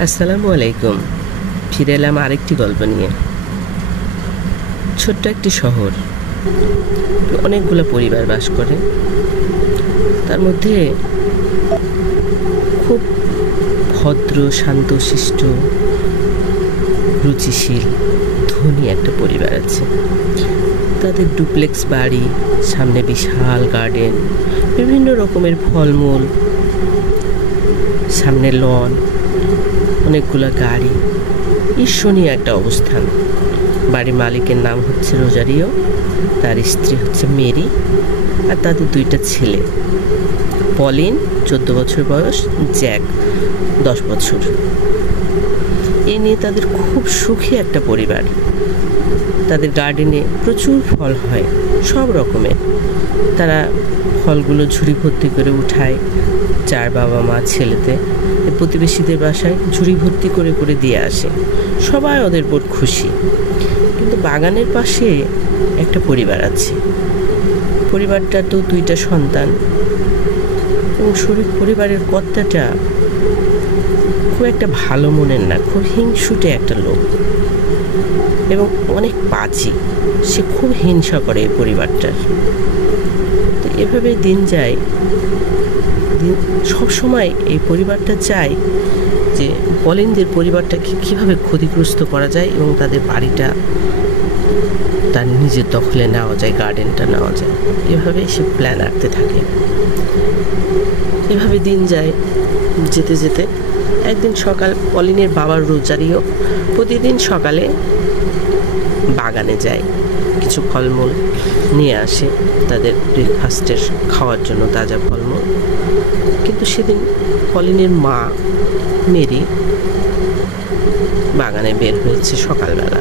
আসসালামু আলাইকুম। ফিরে এলাম আরেকটি গল্প নিয়ে। ছোট্ট একটি শহর, অনেকগুলো পরিবার বাস করে। তার মধ্যে খুব ভদ্র, শান্তশিষ্ট, রুচিশীল, ধনী একটা পরিবার আছে। তাদের ডুপ্লেক্স বাড়ি, সামনে বিশাল গার্ডেন, বিভিন্ন রকমের ফলমূল, সামনে লন, অনেকগুলো গাড়ি, ঈর্ষণীয় একটা অবস্থান। বাড়ির মালিকের নাম হচ্ছে রোজারিও, তার স্ত্রী হচ্ছে মেরি, আর তাদের দুইটা ছেলে, পলিন 14 বছর বয়স, জ্যাক 10 বছর। এই নিয়ে তাদের খুব সুখী একটা পরিবার। তাদের গার্ডেনে প্রচুর ফল হয়, সব রকমের। তারা ফলগুলো ঝুড়ি ভর্তি করে উঠায়, 4 বাবা মা ছেলেতে প্রতিবেশীদের বাসায় ঝুড়ি ভর্তি করে করে দিয়ে আসে। সবাই ওদের উপর খুশি। কিন্তু বাগানের পাশে একটা পরিবার আছে। পরিবারটা তো 2টা সন্তান, এবং পরিবারের কর্তাটা খুব একটা ভালো মনের না, খুব হিংসুটে একটা লোক এবং অনেক পাজি। সে খুব হিংসা করে এই পরিবারটার। তো এভাবে দিন যায়। সবসময় এই পরিবারটা চায় যে পলিনদের পরিবারটাকে কীভাবে ক্ষতিগ্রস্ত করা যায় এবং তাদের বাড়িটা তার নিজের দখলে নেওয়া যায়, গার্ডেনটা নেওয়া যায়। এভাবে সে প্ল্যান আঁকতে থাকে। এভাবে দিন যায়। যেতে যেতে একদিন সকাল, পলিনের বাবার রোজারিও প্রতিদিন সকালে বাগানে যায়, কিছু ফলমূল নিয়ে আসে তাদের ব্রেকফাস্টের খাওয়ার জন্য, তাজা ফলমূল। কিন্তু সেদিন পলিনের মা মেরি বাগানে বের হয়েছে সকালবেলা।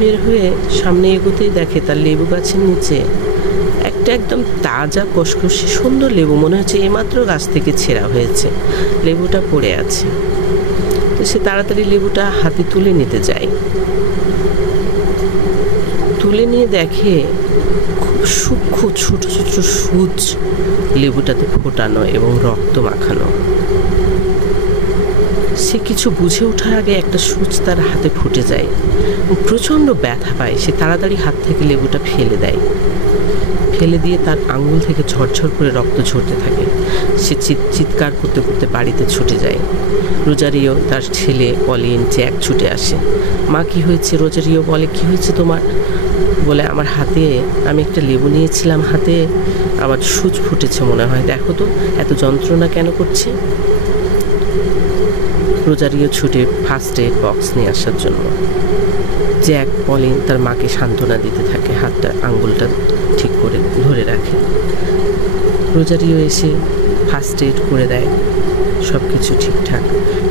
বের হয়ে সামনে এগোতেই দেখে তার লেবু গাছের নিচে একটা একদম তাজা কসকসে সুন্দর লেবু, মনে হচ্ছে এইমাত্র গাছ থেকে ছেঁড়া হয়েছে, লেবুটা পড়ে আছে। তো সে তাড়াতাড়ি লেবুটা হাতে তুলে নিতে যায়। তুলে নিয়ে দেখে খুব সূক্ষ্ম ছোট ছোট সূচ লেবুটাতে ফোটানো এবং রক্ত মাখানো। সে কিছু বুঝে ওঠার আগে একটা সূচ তার হাতে ফুটে যায়, প্রচণ্ড ব্যথা পায়। সে তাড়াতাড়ি হাত থেকে লেবুটা ফেলে দেয়। ফেলে দিয়ে তার আঙুল থেকে ঝরঝর করে রক্ত ঝরতে থাকে। সে চিৎকার করতে করতে বাড়িতে ছুটে যায়। রোজারিও, তার ছেলে পলিন, জ্যাক ছুটে আসে। মা, কি হয়েছে? রোজারিও বলে, কি হয়েছে তোমার? বলে, আমার হাতে, আমি একটা লেবু নিয়েছিলাম হাতে, আমার সূচ ফুটেছে মনে হয়, দেখো তো এত যন্ত্রণা কেন করছে। রোজারিও ছুটে ফার্স্ট এড বক্স নিয়ে আসার জন্য। জ্যাক, পলিন তার মাকে সান্ত্বনা দিতে থাকে, হাতটা, আঙ্গুলটা ঠিক করে ধরে রাখে। রোজারিও এসে ফার্স্ট এড করে দেয়, সব কিছু ঠিকঠাক।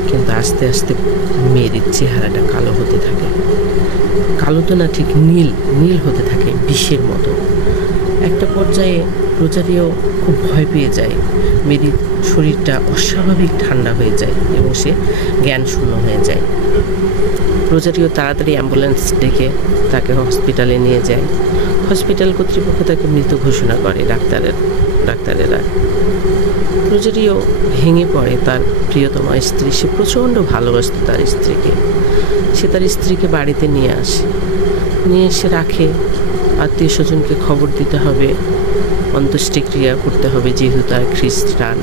কিন্তু আস্তে আস্তে মেরির চেহারাটা কালো হতে থাকে। কালো তো না, ঠিক নীল নীল হতে থাকে, বিষের মতো। একটা পর্যায়ে রোজারিও খুব ভয় পেয়ে যায়। মেরির শরীরটা অস্বাভাবিক ঠান্ডা হয়ে যায় এবং সে জ্ঞান শূন্য হয়ে যায়। রোজারিও তাড়াতাড়ি অ্যাম্বুলেন্স ডেকে তাকে হসপিটালে নিয়ে যায়। হসপিটাল কর্তৃপক্ষ তাকে মৃত ঘোষণা করে, ডাক্তারেরা। রোজারিও ভেঙে পড়ে। তার প্রিয়তমা স্ত্রী, সে প্রচণ্ড ভালোবাসত তার স্ত্রীকে। সে তার স্ত্রীকে বাড়িতে নিয়ে আসে, নিয়ে এসে রাখে। আত্মীয় স্বজনকে খবর দিতে হবে, অন্ত্যেষ্টিক্রিয়া করতে হবে, যেহেতু তার খ্রিস্টান।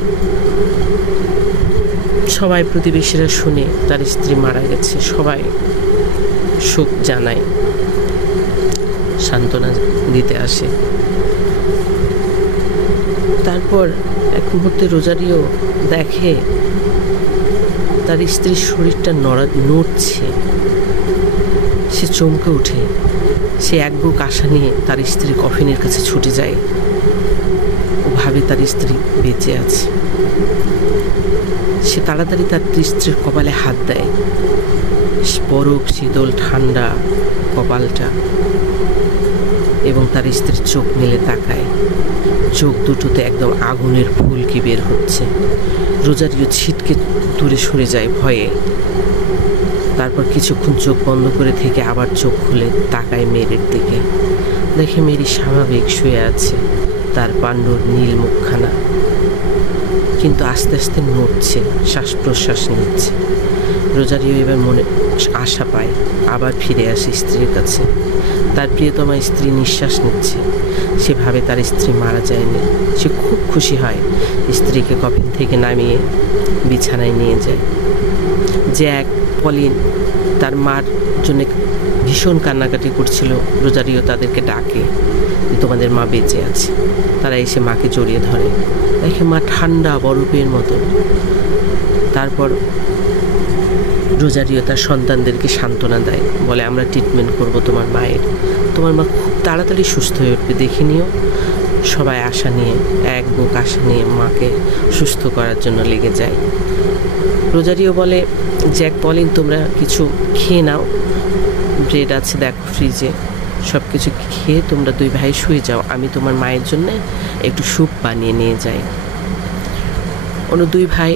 সবাই, প্রতিবেশীরা শুনে তার স্ত্রী মারা গেছে, সবাই শোক জানায়, সান্ত্বনা দিতে আসে। তারপর এক মুহূর্তে রোজারিও দেখে তার স্ত্রীর শরীরটা নড়ছে। সে চমকে ওঠে। সে এক বুক আশা নিয়ে তার স্ত্রী কফিনের কাছে ছুটে যায়। ও ভাবে তার স্ত্রী বেঁচে আছে। সে তাড়াতাড়ি তার স্ত্রীর কপালে হাত দেয়। বরফ শীতল ঠান্ডা কপালটা, এবং তার স্ত্রীর চোখ মেলে তাকায়। চোখ দুটোতে একদম আগুনের ফুলকি বের হচ্ছে। রোজারিও ছিটকে দূরে সরে যায় ভয়ে। তারপর কিছুক্ষণ চোখ বন্ধ করে থেকে আবার চোখ খুলে তাকায় মেরির দিকে। দেখে মেরি স্বাভাবিক শুয়ে আছে, তার পাণ্ডুর নীল মুখখানা। কিন্তু আস্তে আস্তে নড়ছে, শ্বাস প্রশ্বাস নিচ্ছে। রোজারিও এবার মনে আশা পায়, আবার ফিরে আসে স্ত্রীর কাছে। তার প্রিয়তমা স্ত্রী নিঃশ্বাস নিচ্ছে। সে ভাবে তার স্ত্রী মারা যায়নি। সে খুব খুশি হয়। স্ত্রীকে কফিন থেকে নামিয়ে বিছানায় নিয়ে যায়। জ্যাক, পলিন তার মার জন্য ভীষণ কান্নাকাটি করছিল। রোজারিও তাদেরকে ডাকে, তোমাদের মা বেঁচে আছে। তারা এসে মাকে জড়িয়ে ধরে, দেখে মা ঠান্ডা বরফের মতো। তারপর রোজারিও তার সন্তানদেরকে সান্ত্বনা দেয়, বলে আমরা ট্রিটমেন্ট করব তোমার মায়ের, তোমার মা খুব তাড়াতাড়ি সুস্থ হয়ে উঠবে, দেখে নিও। সবাই আশা নিয়ে, এক বুক আশা নিয়ে মাকে সুস্থ করার জন্য লেগে যায়। রোজারিও বলে, জ্যাক, পলিন তোমরা কিছু খেয়ে নাও, ব্রেড আছে দেখো ফ্রিজে, সব কিছু খেয়ে তোমরা দুই ভাই শুয়ে যাও, আমি তোমার মায়ের জন্য একটু স্যুপ বানিয়ে নিয়ে যাই। অন্য দুই ভাই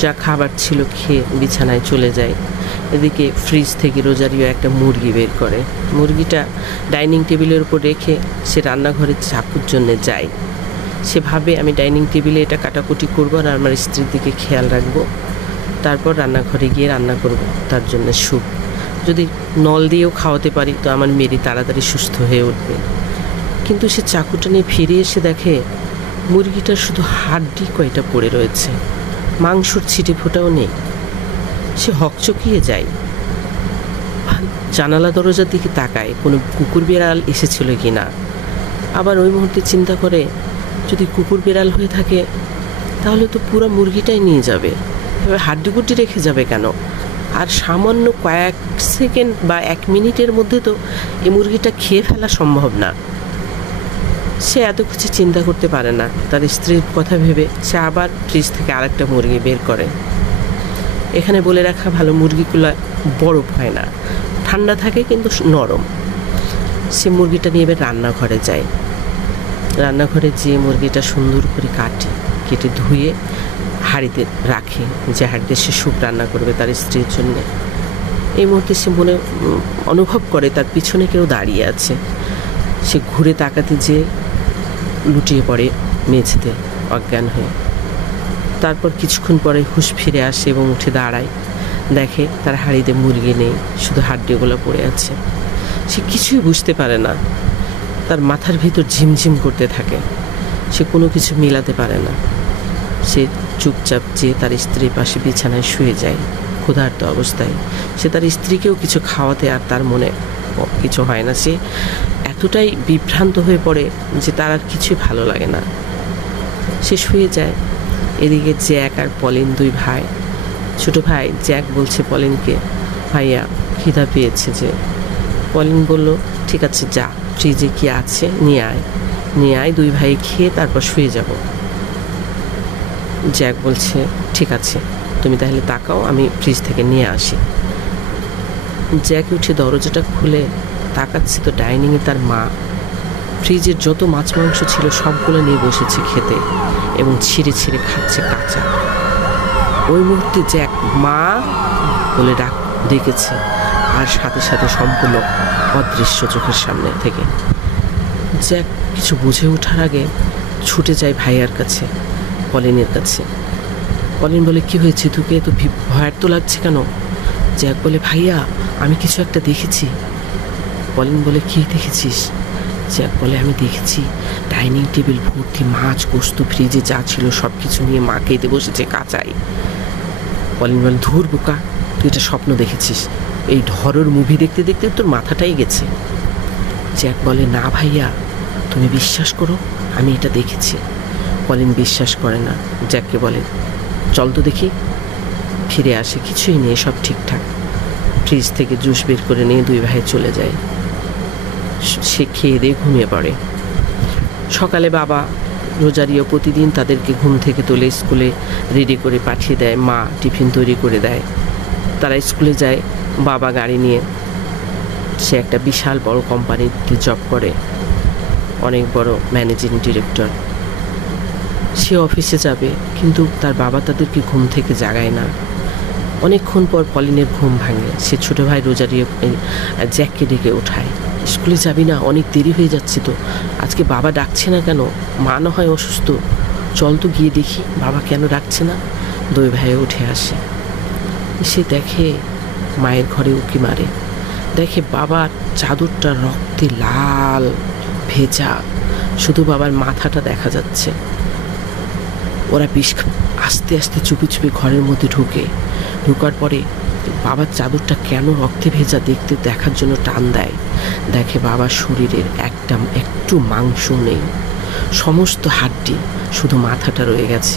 যা খাবার ছিল খেয়ে বিছানায় চলে যায়। এদিকে ফ্রিজ থেকে রোজারিও একটা মুরগি বের করে। মুরগিটা ডাইনিং টেবিলের উপর রেখে সে রান্নাঘরে চাকুর জন্য যায়। সে ভাবে আমি ডাইনিং টেবিলে এটা কাটাকুটি করবো আর আমার স্ত্রীর দিকে খেয়াল রাখবো, তারপর রান্নাঘরে গিয়ে রান্না করব তার জন্য স্যুপ। যদি নল দিয়েও খাওয়াতে পারি তো আমার মেরি তাড়াতাড়ি সুস্থ হয়ে উঠবে। কিন্তু সে চাকুটা নিয়ে ফিরে এসে দেখে মুরগিটার শুধু হাড্ডি কয়টা পড়ে রয়েছে, মাংসর ছিটে ফোটাও নেই। সে হকচকিয়ে যায়, জানালা দরজার দিকে তাকায় কোনো কুকুর বিড়াল এসেছিল কি না। আবার ওই মুহূর্তে চিন্তা করে, যদি কুকুর বিড়াল হয়ে থাকে তাহলে তো পুরো মুরগিটাই নিয়ে যাবে, এবার হাড্ডিগুড্ডি রেখে যাবে কেন? আর সামান্য কয়েক সেকেন্ড বা 1 মিনিটের মধ্যে তো এই মুরগিটা খেয়ে ফেলা সম্ভব না। সে এত কিছু চিন্তা করতে পারে না। তার স্ত্রীর কথা ভেবে সে আবার ফ্রিজ থেকে আরেকটা মুরগি বের করে। এখানে বলে রাখা ভালো, মুরগিগুলো বরফ হয় না, ঠান্ডা থাকে কিন্তু নরম। সে মুরগিটা নিয়ে এবার রান্নাঘরে যায়। রান্নাঘরে যেয়ে মুরগিটা সুন্দর করে কেটে ধুয়ে হাঁড়িতে রাখে, যে হাঁড়িতে সে স্যুপ রান্না করবে তার স্ত্রীর জন্য। এই মুহূর্তে সে মনে অনুভব করে তার পিছনে কেউ দাঁড়িয়ে আছে। সে ঘুরে তাকাতে যেয়ে লুটিয়ে পড়ে মেঝেতে অজ্ঞান হয়ে। তারপর কিছুক্ষণ পরে হুঁশ ফিরে আসে এবং উঠে দাঁড়ায়, দেখে তার হাঁড়িতে মুরগি নেই, শুধু হাড্ডিগুলো পড়ে আছে। সে কিছুই বুঝতে পারে না, তার মাথার ভিতর ঝিমঝিম করতে থাকে। সে কোনো কিছু মিলাতে পারে না। সে চুপচাপ যেয়ে তার স্ত্রীর পাশে বিছানায় শুয়ে যায় ক্ষুধার্ত অবস্থায়। সে তার স্ত্রীকেও কিছু খাওয়াতে আর তার মনে কিছু হয় না। সে এতটাই বিভ্রান্ত হয়ে পড়ে যে তার আর কিছুই ভালো লাগে না। সে শুয়ে যায়। এদিকে জ্যাক আর পলিন দুই ভাই। ছোটো ভাই জ্যাক বলছে পলিনকে, ভাইয়া খিদা পেয়েছে যে। পলিন বলল, ঠিক আছে যা, ফ্রিজে কি আছে নিয়ে আয়, দুই ভাই খেয়ে তারপর শুয়ে যাব। জ্যাক বলছে, ঠিক আছে তুমি তাহলে তাকাও, আমি ফ্রিজ থেকে নিয়ে আসি। জ্যাক উঠে দরজাটা খুলে তাকাচ্ছে তো ডাইনিংয়ে তার মা ফ্রিজের যত মাছ মাংস ছিল সবগুলো নিয়ে বসেছে খেতে এবং ছিঁড়ে ছিঁড়ে খাচ্ছে কাঁচা। ওই মুহূর্তে জ্যাক মা বলে ডেকেছে, আর সাথে সাথে সম্পূর্ণ অদৃশ্য চোখের সামনে থেকে। জ্যাক কিছু বুঝে ওঠার আগে ছুটে যায় ভাইয়ার কাছে, পলিনের কাছে। পলিন বলে, কি হয়েছে, তোকে তো ভয়ের তো লাগছে কেন? জ্যাক বলে, ভাইয়া আমি কিছু একটা দেখেছি। পলিন বলে, কি দেখেছিস? জ্যাক বলে, আমি দেখেছি ডাইনিং টেবিল ভর্তি মাছ গোস্ত, ফ্রিজে যা ছিল সব কিছু নিয়ে মা খেতে বসেছে কাঁচাই। পলিন বলে, ধুর বোকা, তুই এটা স্বপ্ন দেখেছিস, এই হরর মুভি দেখতে দেখতে তোর মাথাটাই গেছে। জ্যাক বলে, না ভাইয়া তুমি বিশ্বাস করো, আমি এটা দেখেছি। পলিন বিশ্বাস করে না, জ্যাককে বলে, চল তো দেখি। ফিরে আসে, কিছুই নেই, সব ঠিকঠাক। ফ্রিজ থেকে জুস বের করে নিয়ে দুই ভাই চলে যায়। সে খেয়ে দিয়ে ঘুমিয়ে পড়ে। সকালে বাবা রোজারিও প্রতিদিন তাদেরকে ঘুম থেকে তুলে স্কুলে রেডি করে পাঠিয়ে দেয়। মা টিফিন তৈরি করে দেয়। তারা স্কুলে যায়। বাবা গাড়ি নিয়ে, সে একটা বিশাল বড় কোম্পানিতে জব করে, অনেক বড় ম্যানেজিং ডিরেক্টর। সে অফিসে যাবে, কিন্তু তার বাবা তাদেরকে ঘুম থেকে জাগায় না। অনেকক্ষণ পর পলিনের ঘুম ভাঙে। সে ছোটো ভাই রোজারিও জ্যাককে ডেকে ওঠায়, স্কুলে যাবি না? অনেক দেরি হয়ে যাচ্ছে তো, আজকে বাবা ডাকছে না কেন? মা না হয় অসুস্থ? চল তো গিয়ে দেখি বাবা কেন ডাকছে না। দুই ভাই উঠে আসে, এসে দেখে মায়ের ঘরে উঁকি মারে, দেখে বাবার চাদরটা রক্তে লাল ভেজা, শুধু বাবার মাথাটা দেখা যাচ্ছে। ওরা আস্তে আস্তে চুপি চুপি ঘরের মধ্যে ঢোকার পরে বাবার চাদরটা কেন রক্তে ভেজা দেখার জন্য টান দেয়। দেখে বাবার শরীরের একটু মাংস নেই, সমস্ত হাড্ডি, শুধু মাথাটা রয়ে গেছে।